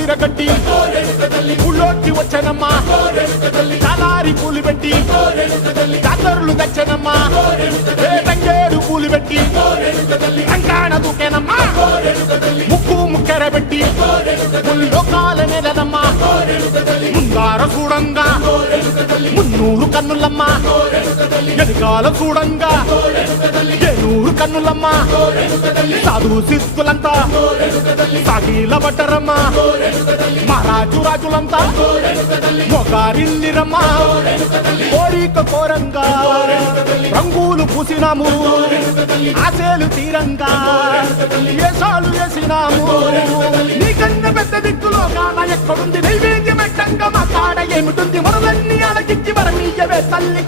విరగట్టి ఊళ్ళోకి వచ్చనమ్మా చాలారి పూలు పెట్టి జాతరులు తెచ్చనమ్మా తంగేడు పూలు పెట్టి రంగాణ దూకేనమ్మా ముక్కు ముక్కెర పెట్టి ముల్లోకాల నెలనమ్మా ముందార చూడంగా మున్నూరు కన్నులమ్మా ఎనకాల చూడంగా ఏనూరు కన్నులమ్మా సాధు సిద్ధులంతా సాగిల పట్టరమ్మా మహారాజు రాజులంతా మొగారిల్లిరమ్మా కోరిక కోరంగా రంగులు పూసినాము ఆశలు తీరంగా ఏసాలు వేసినాము నీకన్నా పెద్ద దిక్కులో కాన ఎక్కడుంది నైవేద్యం పెట్టంగా మా కాడ ఏమిటుంది మనలన్నీ అలకించి మరమీయవే తల్లి